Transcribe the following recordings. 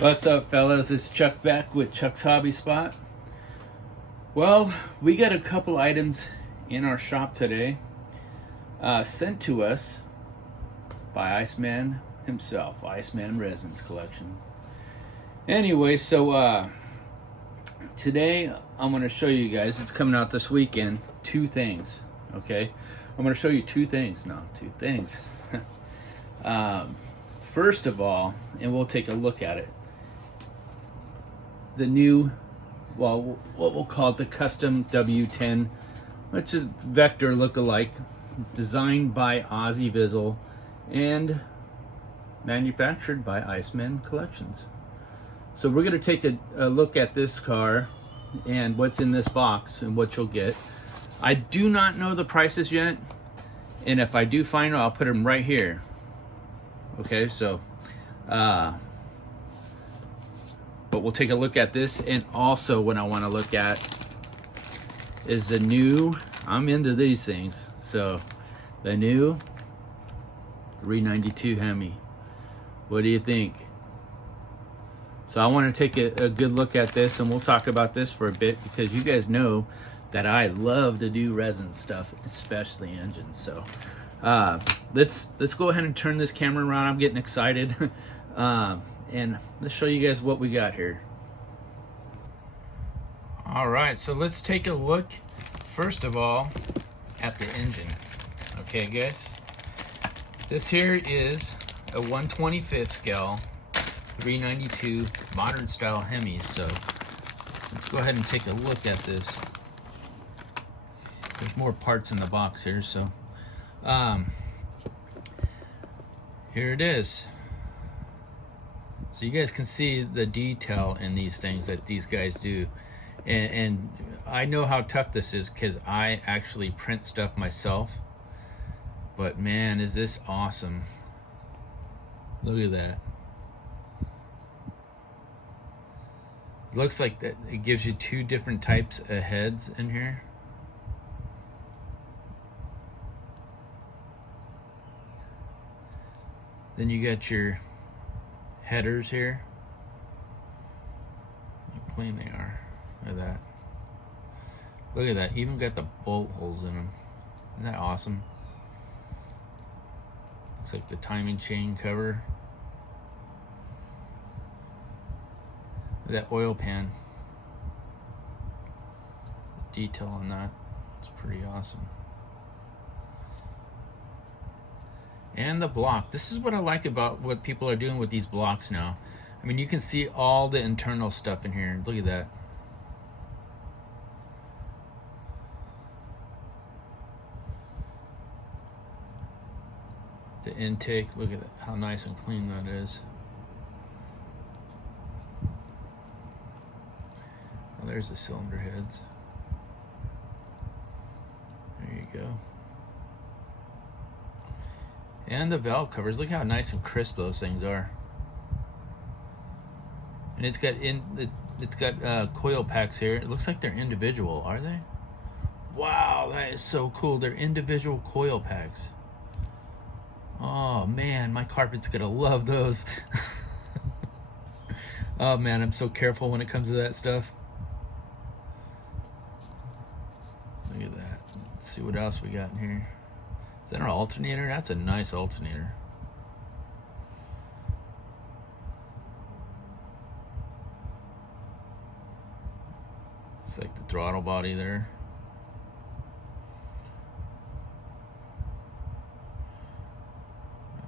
What's up, fellas? It's Chuck back with Chuck's Hobby Spot. Well, we got a couple items in our shop today sent to us by Iceman himself, Iceman Resins Collection. Anyway, so today I'm going to show you guys, it's coming out this weekend, two things, okay? I'm going to show you two things. First of all, and we'll take a look at it, the new, well, what we'll call it, the custom W10, which is vector look-alike, designed by Ozzy Vizzle and manufactured by Iceman Collections. So we're going to take a look at this car and what's in this box and what you'll get. I do not know the prices yet, and if I do find them, I'll put them right here. Okay, so but we'll take a look at this, and also what I want to look at is the new, I'm into these things, so the new 392 Hemi. What do you think? So I want to take a good look at this, and we'll talk about this for a bit, because you guys know that I love to do resin stuff, especially engines. So let's go ahead and turn this camera around. I'm getting excited. And let's show you guys what we got here. All right, so let's take a look first of all at the engine. Okay, guys, this here is a 1/25 gal 392 modern style Hemi. So let's go ahead and take a look at this. There's more parts in the box here, so here it is. So you guys can see the detail in these things that these guys do. And I know how tough this is because I actually print stuff myself. But man, is this awesome. Look at that. It looks like that it gives you two different types of heads in here. Then you got your headers here. How clean they are. Look at that. Look at that. Even got the bolt holes in them. Isn't that awesome? Looks like the timing chain cover. Look at that oil pan. The detail on that. It's pretty awesome. And the block. This is what I like about what people are doing with these blocks now. I mean, you can see all the internal stuff in here. Look at that. The intake, look at how nice and clean that is. Well, there's the cylinder heads. There you go. And the valve covers, look how nice and crisp those things are. And it's got coil packs here. It looks like they're individual, are they? Wow, that is so cool. They're individual coil packs. Oh man, my carpet's gonna love those. Oh man, I'm so careful when it comes to that stuff. Look at that. Let's see what else we got in here. Is that an alternator? That's a nice alternator. It's like the throttle body there.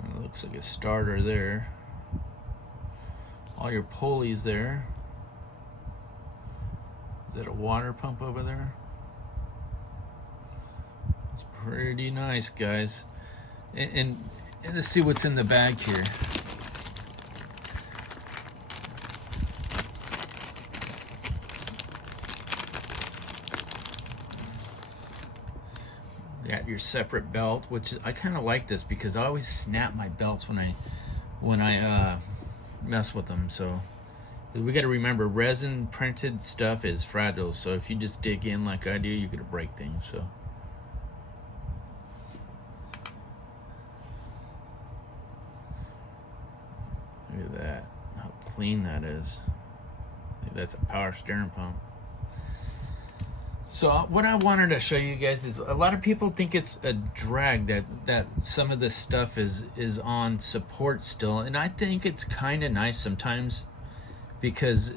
And it looks like a starter there. All your pulleys there. Is that a water pump over there? Pretty nice, guys. And let's see what's in the bag here. Got your separate belt, which I kind of like this because I always snap my belts when I mess with them. So we got to remember, resin printed stuff is fragile. So if you just dig in like I do, you're gonna break things. So look at that, how clean that is. I think that's a power steering pump. So what I wanted to show you guys is a lot of people think it's a drag that some of this stuff is on support still, and I think it's kind of nice sometimes because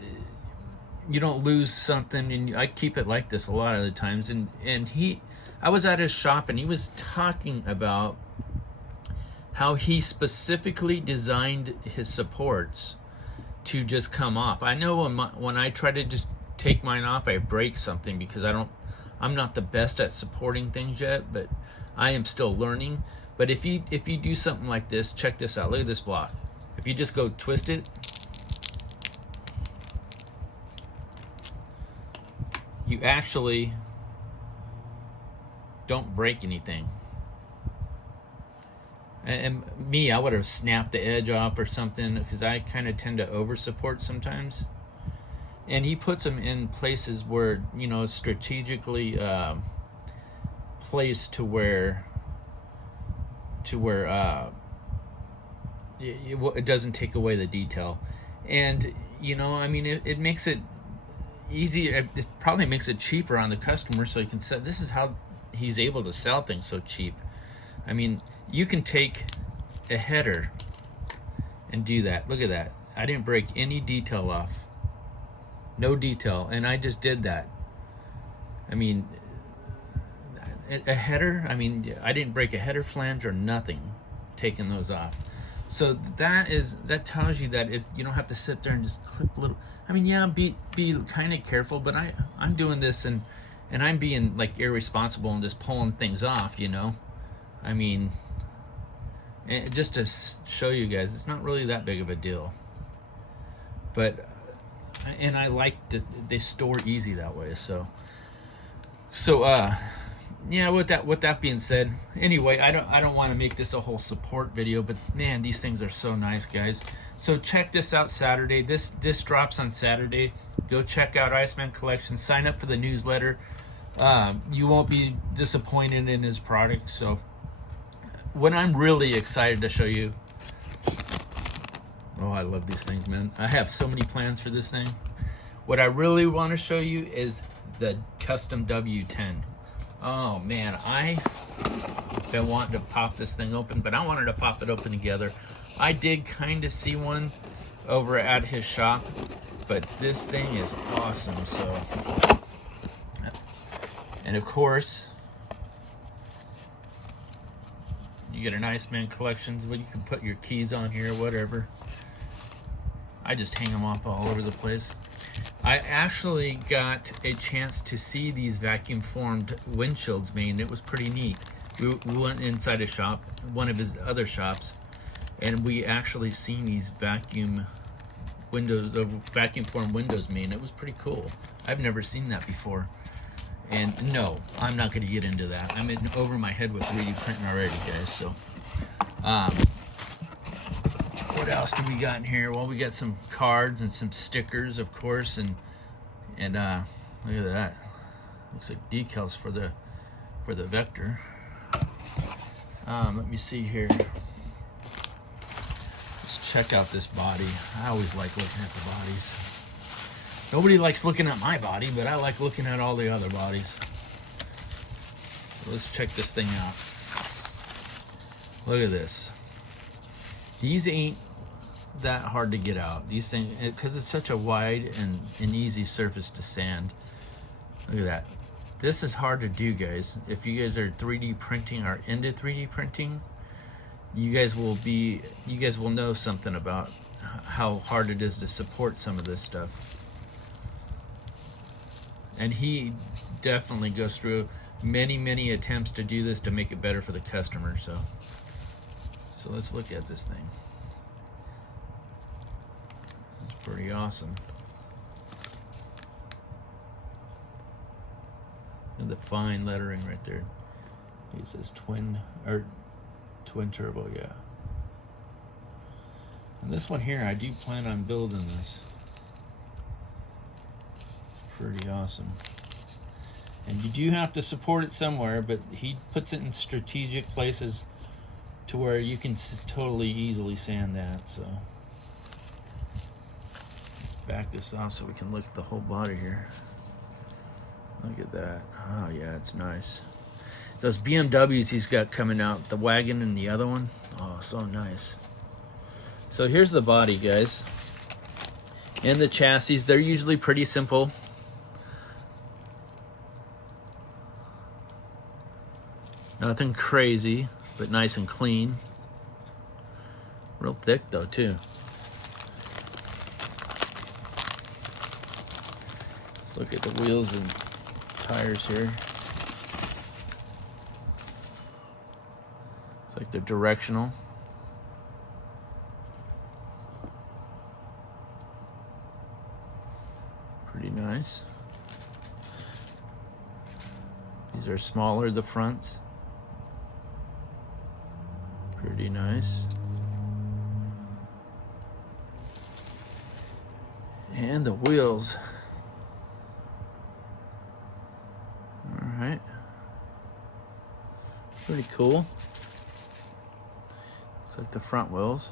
you don't lose something, and I keep it like this a lot of the times. And I was at his shop and he was talking about how he specifically designed his supports to just come off. I know when I try to just take mine off, I break something because I'm not the best at supporting things yet, but I am still learning. But if you do something like this, check this out. Look at this block. If you just go twist it, you actually don't break anything. And me, I would have snapped the edge off or something because I kind of tend to over support sometimes. And he puts them in places where, you know, strategically placed to where it doesn't take away the detail. And, you know, I mean, it makes it easier. It probably makes it cheaper on the customer, so you can say this is how he's able to sell things so cheap. I mean, you can take a header and do that. Look at that. I didn't break any detail off. No detail, and I just did that. I mean, a header, I mean, I didn't break a header flange or nothing taking those off. So that tells you that you don't have to sit there and just clip little. I mean, yeah, be kind of careful, but I'm doing this and I'm being like irresponsible and just pulling things off, you know. I mean, just to show you guys, it's not really that big of a deal. But and I like they store easy that way. So yeah, with that being said, anyway, I don't want to make this a whole support video, but man, these things are so nice, guys. So check this out Saturday. This drops on Saturday. Go check out Iceman Collection. Sign up for the newsletter. You won't be disappointed in his product. So what I'm really excited to show you, oh, I love these things, man. I have so many plans for this thing. What I really want to show you is the custom W10. Oh man, I've been wanting to pop this thing open, but I wanted to pop it open together. I did kind of see one over at his shop, but this thing is awesome. So, and of course, you get an Iceman Collections where you can put your keys on here, whatever. I just hang them up all over the place. I actually got a chance to see these vacuum formed windshields made. It was pretty neat. We went inside a shop, one of his other shops, and we actually seen these vacuum formed windows made. It was pretty cool. I've never seen that before. And no, I'm not going to get into that. I'm over my head with 3D printing already, guys. So, what else do we got in here? Well, we got some cards and some stickers, of course, and look at that. Looks like decals for the Vector. Let me see here. Let's check out this body. I always like looking at the bodies. Nobody likes looking at my body, but I like looking at all the other bodies. So let's check this thing out. Look at this. These ain't that hard to get out. These things, because it's such a wide and an easy surface to sand. Look at that. This is hard to do, guys. If you guys are 3D printing or into 3D printing, you guys will know something about how hard it is to support some of this stuff. And he definitely goes through many attempts to do this to make it better for the customer. So let's look at this thing. It's pretty awesome. And the fine lettering right there. It says twin turbo, yeah. And this one here, I do plan on building this. Pretty awesome. And you do have to support it somewhere, but he puts it in strategic places to where you can totally easily sand that. So back this off so we can look at the whole body here. Look at that. Oh yeah, it's nice. Those BMWs he's got coming out, the wagon and the other one. Oh, so nice. So here's the body, guys. And the chassis, they're usually pretty simple. Nothing crazy, but nice and clean. Real thick though, too. Let's look at the wheels and tires here. It's like they're directional. Pretty nice. These are smaller, the fronts. Pretty nice. And the wheels. All right. Pretty cool. Looks like the front wheels.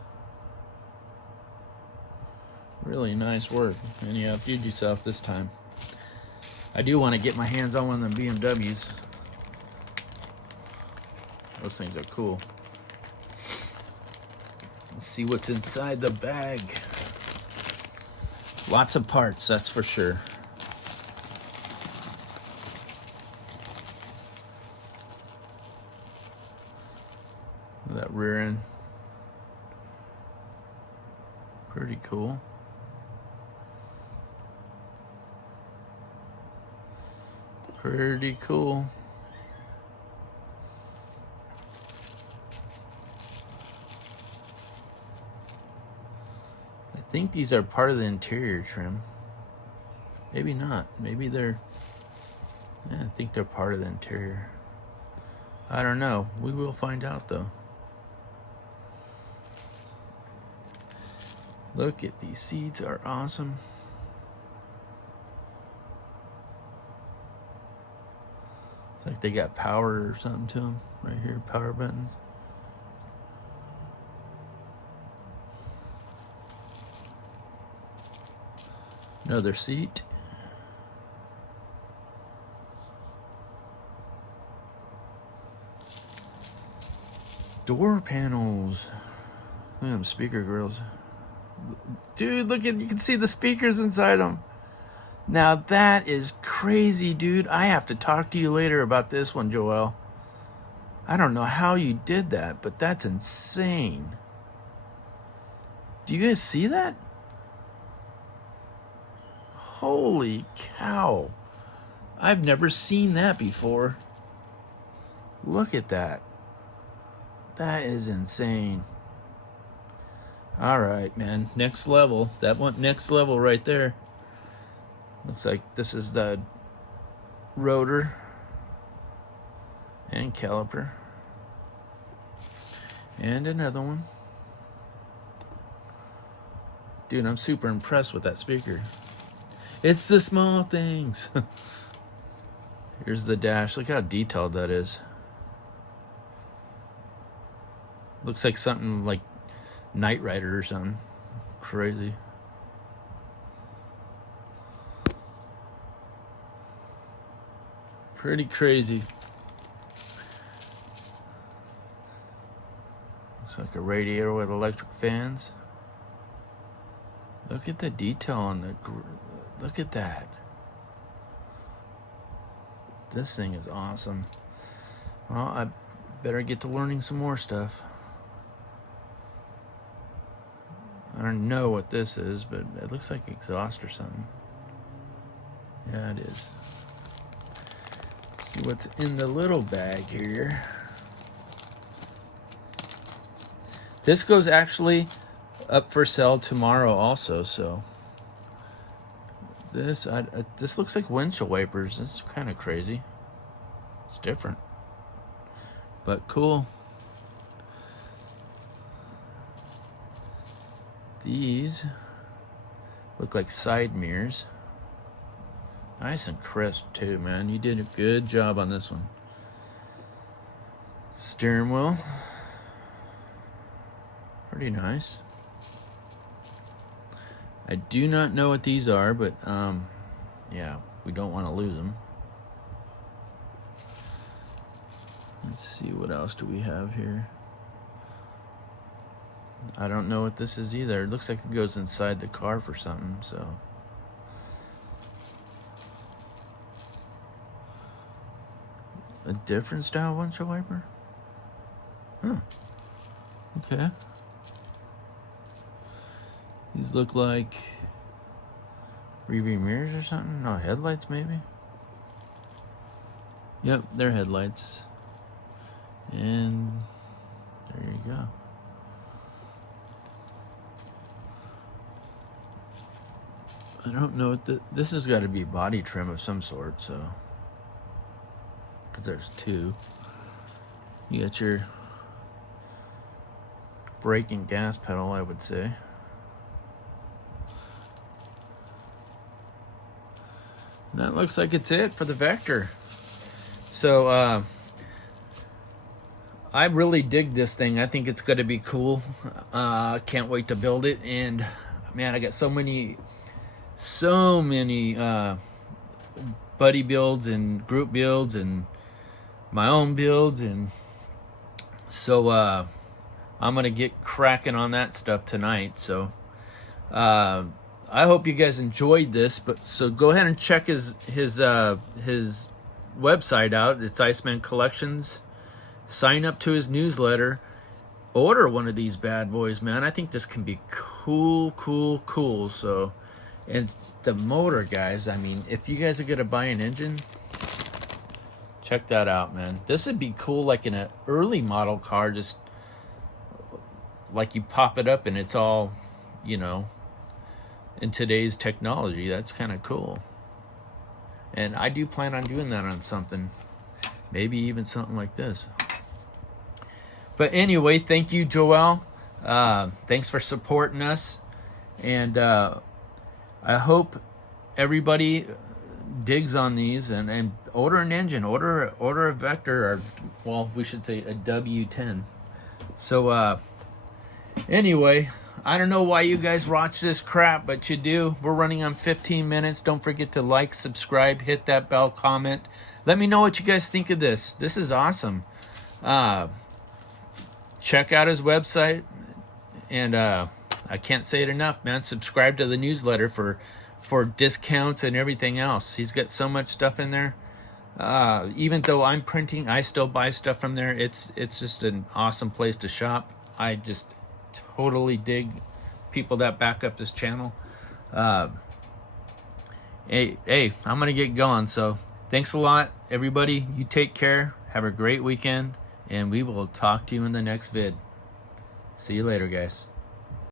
Really nice work. And you outdid yourself this time. I do want to get my hands on one of them BMWs. Those things are cool. Let's see what's inside the bag. Lots of parts, that's for sure. That rear end. Pretty cool. Pretty cool. I think these are part of the interior trim. Maybe not. Maybe they're... Yeah, I think they're part of the interior. I don't know. We will find out though. Look at these seats, are awesome. It's like they got power or something to them right here, power buttons. Another seat. Door panels. Look at them speaker grills. Dude, look at, you can see the speakers inside them. Now that is crazy, dude. I have to talk to you later about this one, Joel. I don't know how you did that, but that's insane. Do you guys see that? Holy cow. I've never seen that before. Look at that. That is insane. All right, man. Next level. That one, next level right there. Looks like this is the rotor and caliper. And another one. Dude, I'm super impressed with that speaker. It's the small things. Here's the dash. Look how detailed that is. Looks like something like Knight Rider or something. Crazy. Pretty crazy. Looks like a radiator with electric fans. Look at the detail on the... Look at that. This thing is awesome. Well, I better get to learning some more stuff. I don't know what this is, but it looks like exhaust or something. Yeah, it is. Let's see what's in the little bag here. This goes actually up for sale tomorrow also, so this this looks like windshield wipers. It's kind of crazy. It's different, but cool. These look like side mirrors. Nice and crisp too, man. You did a good job on this one. Steering wheel. Pretty nice. I do not know what these are, but yeah, we don't want to lose them. Let's see, what else do we have here? I don't know what this is either. It looks like it goes inside the car for something, so. A different style windshield wiper? Huh. Okay. These look like rearview mirrors or something? No, headlights maybe? Yep, they're headlights. And there you go. I don't know what this has got to be body trim of some sort, so. Because there's two. You got your brake and gas pedal, I would say. And that looks like it's it for the Vector. So I really dig this thing. I think it's going to be cool. Can't wait to build it. And man, I got so many buddy builds and group builds and my own builds, and so I'm gonna get cracking on that stuff tonight. So I hope you guys enjoyed this. But so go ahead and check his website out. It's Iceman Collections. Sign up to his newsletter. Order one of these bad boys, man. I think this can be cool. So, and the motor, guys. I mean, if you guys are gonna buy an engine, check that out, man. This would be cool, like in an early model car, just like you pop it up and it's all, you know, in today's technology. That's kind of cool. And I do plan on doing that on something, maybe even something like this. But anyway, thank you, Joel. Thanks for supporting us. And I hope everybody digs on these and order an engine, order a Vector, or well, we should say a W10. So anyway, I don't know why you guys watch this crap, but you do. We're running on 15 minutes. Don't forget to like, subscribe, hit that bell, comment. Let me know what you guys think of this. This is awesome. Check out his website, and I can't say it enough, man. Subscribe to the newsletter for discounts and everything else. He's got so much stuff in there. Even though I'm printing, I still buy stuff from there. It's just an awesome place to shop. I just totally dig people that back up this channel. Hey, I'm gonna get going. So thanks a lot, everybody. You take care. Have a great weekend, and we will talk to you in the next vid. See you later, guys.